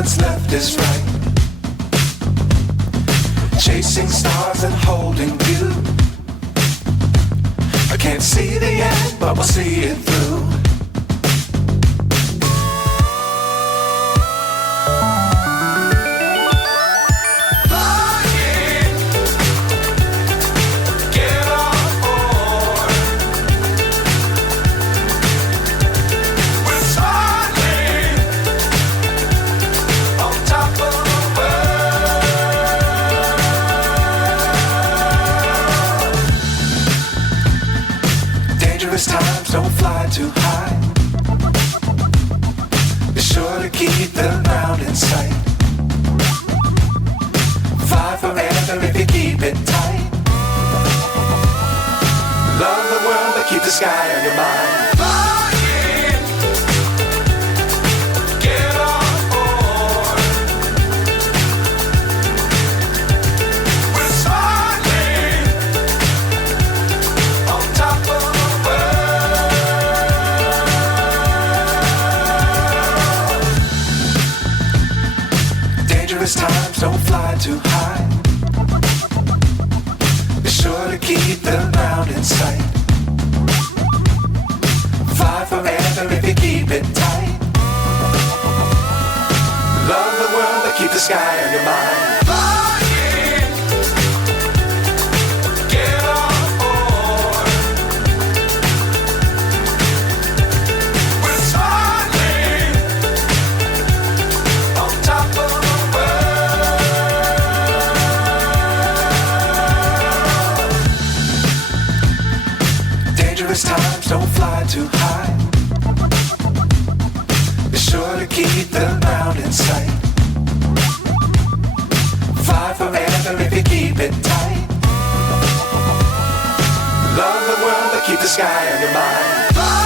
what's left is right. Chasing stars and holding you. I can't see the end, but we'll see it through. Times don't fly too high. Be sure to keep the ground in sight. Fly forever if you keep it tight. Love the world but keep the sky on your mind. Times don't fly too high. Be sure to keep the ground in sight. Fly forever if you keep it tight. Love the world but keep the sky on your mind. Times don't fly too high. Be sure to keep the ground in sight. Fly forever if you keep it tight. Love the world but keep the sky on your mind.